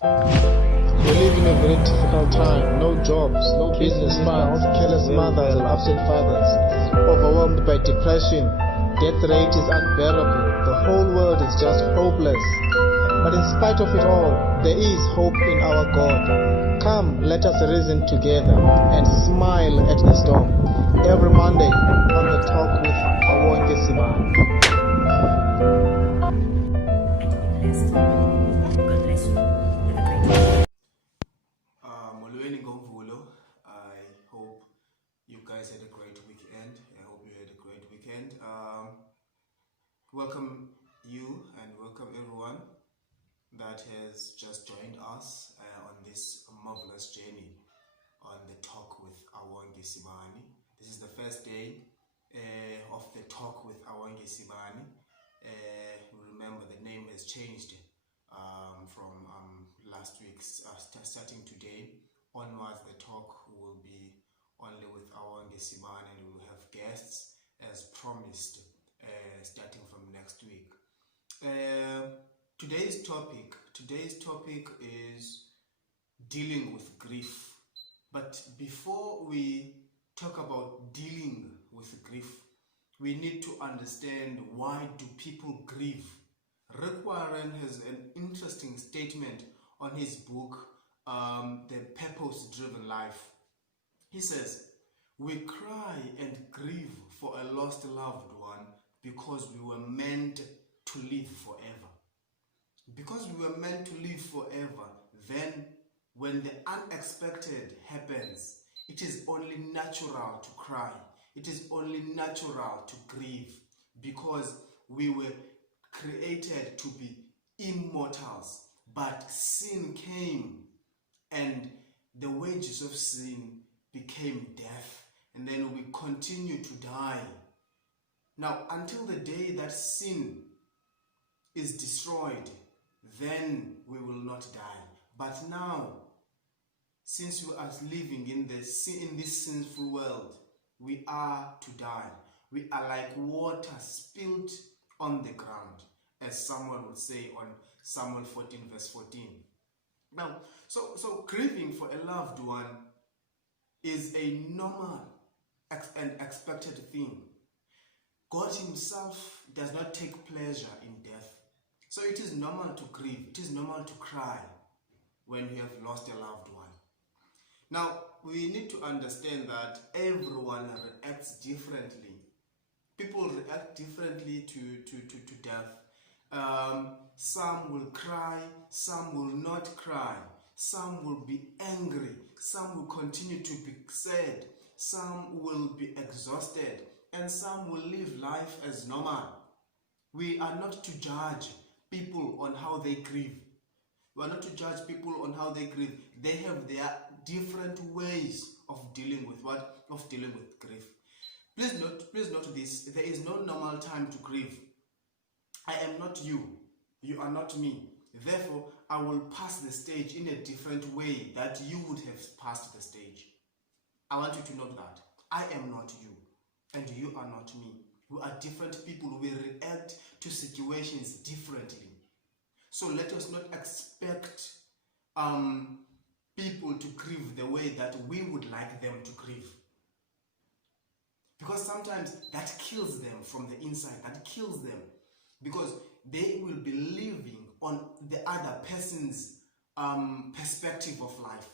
We live in a very difficult time. No jobs, no business funds, careless mothers and absent fathers, overwhelmed by depression. Death rate is unbearable. The whole world is just hopeless. But in spite of it all, there is hope in our God. Come, let us reason together and smile at the storm. Every Monday on the Talk with Awonke Simani. God bless you. Have a great day. Molweni ngomvulo. I hope you guys had a great weekend. I hope you had a great weekend. Welcome you and welcome everyone that has just joined us on this marvelous journey on the Talk with Awonke Simani. This is the first day of the Talk with Awonke Simani. Remember, the name has changed from last week's starting today onwards. The talk will be only with Awonke Simani, and we will have guests as promised starting from next week. Today's topic is dealing with grief. But before we talk about dealing with grief, we need to understand, why do people grieve? Rick Warren has an interesting statement on his book, The Purpose-Driven Life. He says, we cry and grieve for a lost loved one because we were meant to live forever. Because we were meant to live forever, then when the unexpected happens, it is only natural to cry. It is only natural to grieve, because we were created to be immortals. But sin came, and the wages of sin became death, and then we continue to die. Now, until the day that sin is destroyed, then we will not die. But now, since we are living in this sinful world, we are to die. We are like water spilled on the ground, as someone would say on Psalm 14 verse 14. Now, so grieving for a loved one is a normal and expected thing. God himself does not take pleasure in death. So it is normal to grieve. It is normal to cry when we have lost a loved one. Now, we need to understand that everyone reacts differently. People react differently to death. Some will cry, some will not cry. Some will be angry, some will continue to be sad, some will be exhausted, and some will live life as normal. We are not to judge people on how they grieve. We are not to judge people on how they grieve. They have their different ways of dealing with what? Of dealing with grief. Please note this. There is no normal time to grieve. I am not you. You are not me. Therefore, I will pass the stage in a different way that you would have passed the stage. I want you to note that. I am not you, and you are not me. We are different people. We react to situations differently. So let us not expect people to grieve the way that we would like them to grieve. Because sometimes that kills them from the inside. That kills them. Because they will be living on the other person's perspective of life.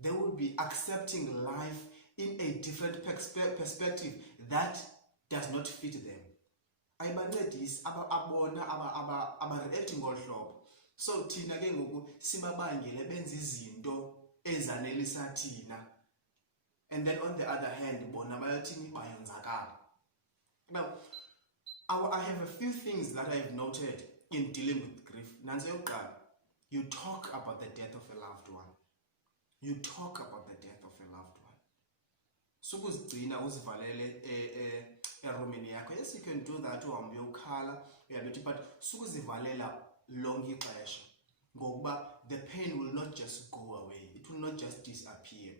They will be accepting life in a different perspective that does not fit them. Ayibancedisi aba-reacting ngolu hlobo. So thina ke ngoku sibabangele benza izinto ezanelisa thina, and then on the other hand bona bayathini bayonzakala. Now, I have a few things that I have noted in dealing with grief. Nansi yokuqala, you talk about the death of a loved one. You talk about the death of a loved one. Sukuzigcina uzivalele eromini yakho. Yes, you can do that. Uhambe uyokhala uyabethi, but sukuzivalela lonke ixesha, ngokuba the pain will not just go away. It will not just disappear.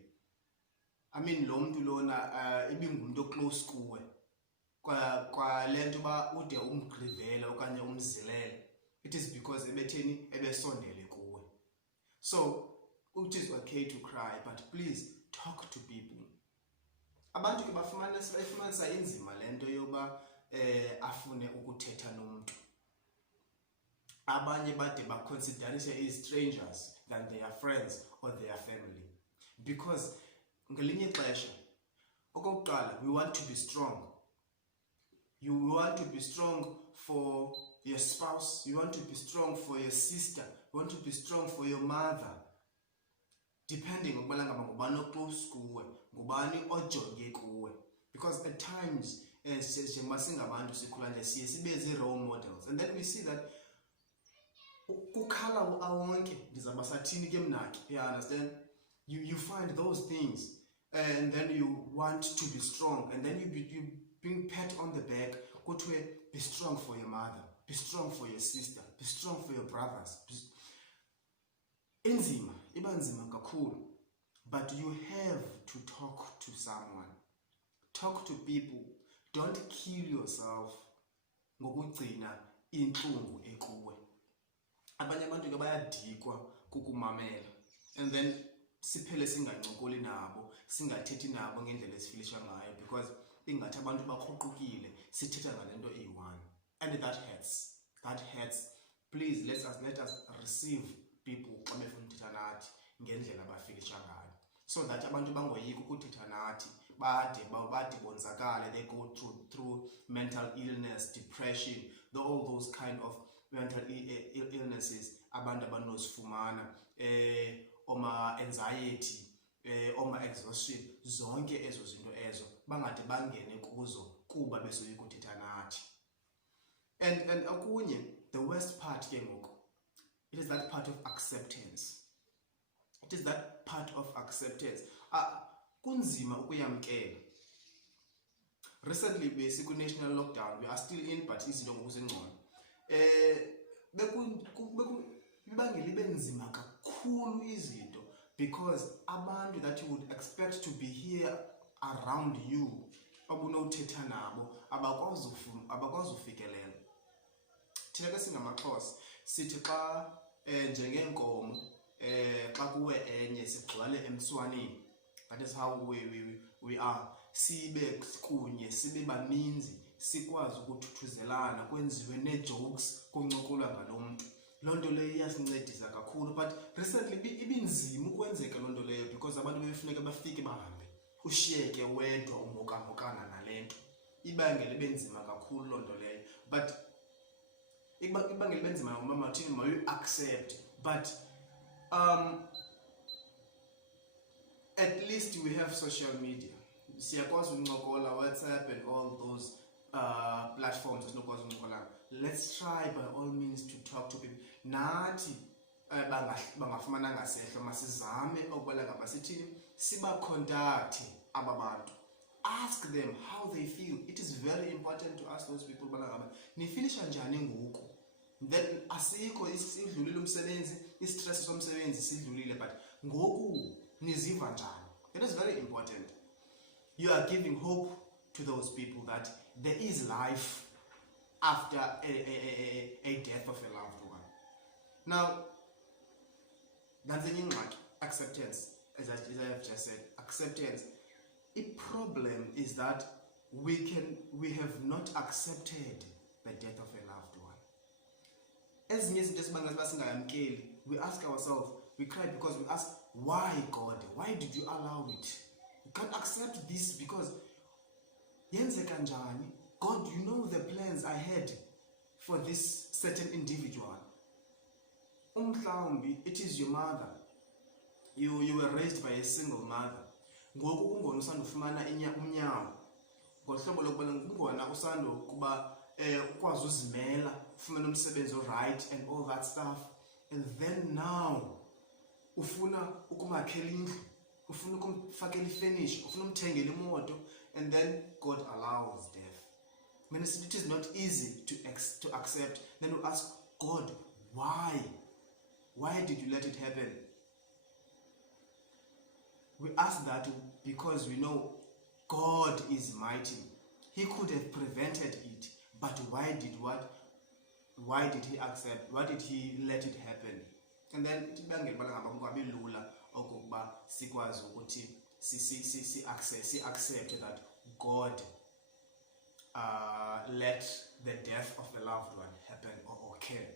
I mean, lo muntu lona ibingumuntu oclose kuwe, kwa lento ba ude umgrivele okanye umzilele, it is because ebetheni ebesondele kuwe. So it is okay to cry, but please talk to people. Abantu ke bayifumanisa inzima lento yoba afune ukuthetha nomuntu. Abanye bade baconsiderise strangers than their friends or their family, because ngelinye ixesha okokuqala we want to be strong. You want to be strong for your spouse, you want to be strong for your sister, you want to be strong for your mother, depending on ngubani oclose kuwe, ngubani ojonge kuwe. Because at times njengoba singabantu sikhula nje siye sibe role models, and then we see that ukhala awonke ndizaba sathini ke mnaki. You understand? You find those things, and then you want to be strong, and then you being pat on the back, kuthiwe be strong for your mother, be strong for your sister, be strong for your brothers. Inzima, iba nzima kakhulu, but you have to talk to someone. Talk to people. Don't kill yourself ngokugcina intlungu ekuwe. Abanye abantu ke bayadikwa kukumamela, and then siphele singancokoli nabo, singathethi nabo ngendlela esifilisha ngayo, because ingathi abantu bakhoqukile sithetha ngalento eyi-one, and that hurts. That hurts. Please let us receive people xa befuna uthetha nathi ngendlela abafilisha ngayo, so that abantu bangoyiki ukuthetha nathi bade bonzakale. They go through mental illness, depression, all those kind of mental illnesses abantu abanozifumana, oma anxiety, oma exhaustion, zonke ezo zinto ezo bangade bangene kuzo kuba besoyika uthetha nathi. And okunye, the worst part ke ngoku, it is that part of acceptance. It is that part of acceptance. Kunzima ukuyamkela. Recently basic national lockdown, we are still in, but izinto ngokuzengcono. Bibangela ibe nzima kakhulu izinto, because abantu that you would expect to be here around you, abunothetha nabo, abakwazi ufikelela. Thina ke singamaXhosa sithi xa njengeenkomo xa kuwe enye sigcwale emswaneni. That is how we are. Sibe kunye, sibe baninzi, sikwazi ukuthuthuzelana, kwenziwe nee-jokes, kuncokolwa ngalo mntu. Loo nto leyo iyasincedisa kakhulu, but recently ibinzima ukwenzeka loo nto leyo, because abantu befuneka bafike bahambe, ushiyeke wedwa umhokamhokana nale nto. Ibangela ibe nzima kakhulu loo nto leyo, but ibangela ibe nzima ngoba thina mayu-accept. But at least we have social media. Siyakwazi ukuncokola, WhatsApp and all those platforms esinokwazi ukuncokola. Let's try by all means to talk to people. Nathi bangafumana ngasehlo masizame okwela ngaba sithini, sibacontacte aba bantu. Ask them how they feel. It is very important to ask those people bana ngaba nifilisha njani ngoku. Then asikho idlulile umsebenzi, istress somsebenzi sidlulile, but ngoku niziva njani. It is very important. You are giving hope to those people that there is life after a death of a loved one. Now, that's the acceptance, as I have just said, acceptance. A problem is that we have not accepted the death of a loved one. We ask ourselves, we cry because we ask, why God? Why did you allow it? We can't accept this because God, you know the plans I had for this certain individual. It is your mother. You were raised by a single mother. Ngoku ungona usanda ufumana unyawo. Ngohlobo lokubana ungona usanda kuba ukwazi uzimela, ufumana umsebenzi right and all that stuff. And then now ufuna ukumakhela indlu, ufuna ukumfakela ifurnish, ufuna umthengela imoto, and then God allows death. It is not easy to accept. Then we ask God, why? Why did you let it happen? We ask that because we know God is mighty. He could have prevented it, but why did he accept? Why did he let it happen? and then ithi ibangela ubana ngaba kungabi lula okokuba sikwazi ukuthi si-accept that God let the death of a loved one happen or occur.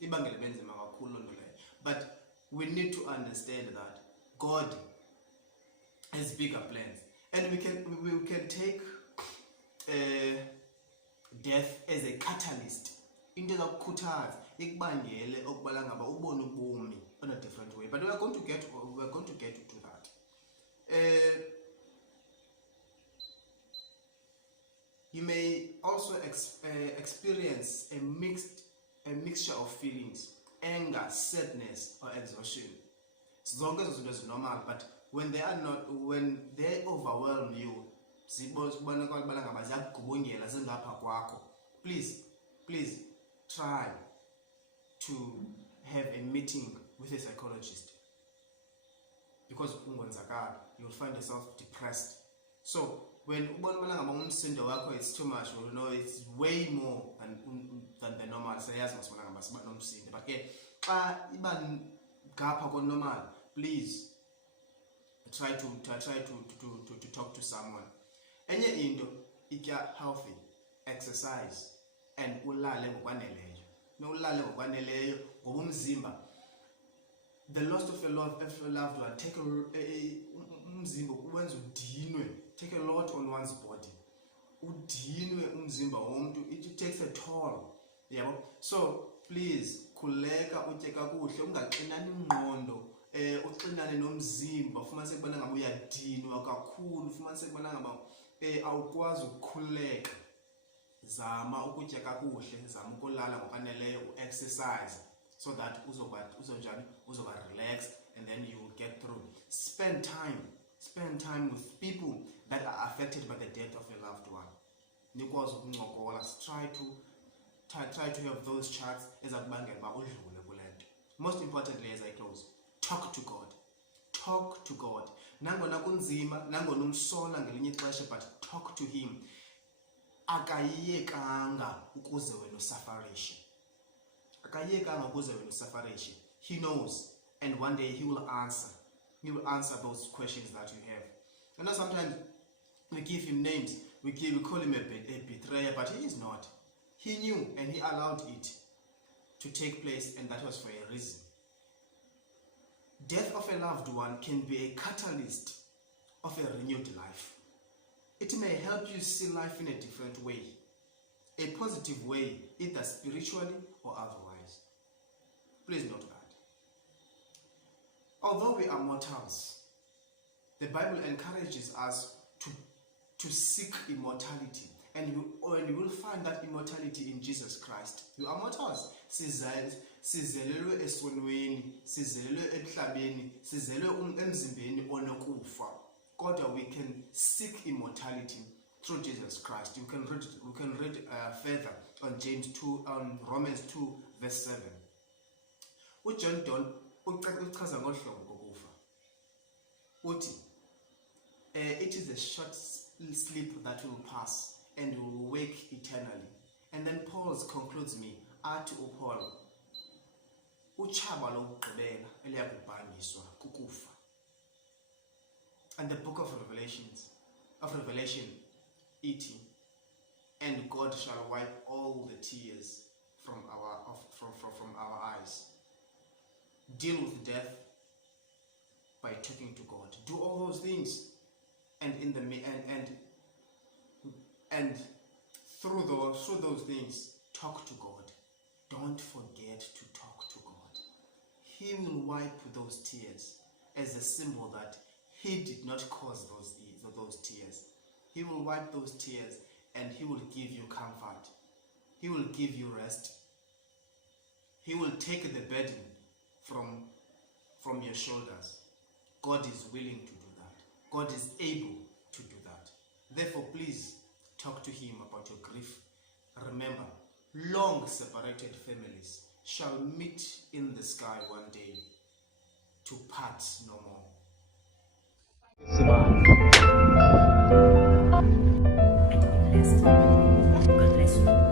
Ibangela benzima kakhulu loo nto leyo. But we need to understand that God has bigger plans, and we can take death as a catalyst, into ezakukhuthaza ikubangele okubala ngaba ubone ubomi on a different way. But we're going to get to that. You may also experience a mixture of feelings: anger, sadness, or exhaustion. Zonke ezo zinto zinormal, but when they overwhelm you, please try to have a meeting with a psychologist, because you'll find yourself depressed. So when it's too much, you know, it's way more than the normal. But normal, please try to talk to someone. Enye into ikya healthy, exercise, and ulale ngokwaneleyo. No ulale ngokwaneleyo ngoba umzimba, the loss of a loved one, take umzimba wenza udinwe, take a lot on one's body. Udinwe umzimba womuntu, it takes a toll. Yeah. So please khuleka utye kakuhle, ungaxinani ingqondo, uxinane nomzimba, ufumanise kubana ngaba uyadinwa kakhulu, ufumanise kubana ngaba awukwazi ukukhuleka. Zama ukutya kakuhle, zama ukulala ngokwaneleyo, exercise, so that uzoba relaxed, and then you will get through. Spend time with people that are affected by the death of a loved one. Nikwazi ukuncokola, try to have those chats ezakubangela ba udlule kulento. Most importantly, as I close, talk to God. Talk to God. Nangona kunzima, nangona umsola ngelinye ixesha, but talk to him. Akayekanga ukuze wena usafarishe. Akayekanga ukuze wena usafarishe. He knows, and one day he will answer. He will answer those questions that you have. I know sometimes we give him names, we call him a betrayer, but he is not. He knew, and he allowed it to take place, and that was for a reason. Death of a loved one can be a catalyst of a renewed life. It may help you see life in a different way, a positive way, either spiritually or otherwise. Please note that. Although we are mortals, the Bible encourages us to seek immortality, and you will find that immortality in Jesus Christ. You are mortals. Sizelelwe esonweni, sizelelwe emhlabeni, sizelelwe emzimbeni onokufa. Kodwa we can seek immortality through Jesus Christ. We can read further on Romans 2 verse 7. John Donne uchaza ngohlobo kokufa. Uthi it is a short sleep that will pass, and we will wake eternally. And then Paul concludes me athi uPaul, uchaba lokugqibela eliyakubhangiswa kukufa. And the book of Revelation, eating, and God shall wipe all the tears from our eyes. Deal with death by talking to God. Do all those things, and through those things, talk to God. Don't forget to talk to God. He will wipe those tears as a symbol that He did not cause those tears. He will wipe those tears, and He will give you comfort. He will give you rest. He will take the burden from your shoulders. God is willing to do that. God is able to do that. Therefore, please talk to Him about your grief. Remember, long separated families shall meet in the sky one day to part no more. God bless you.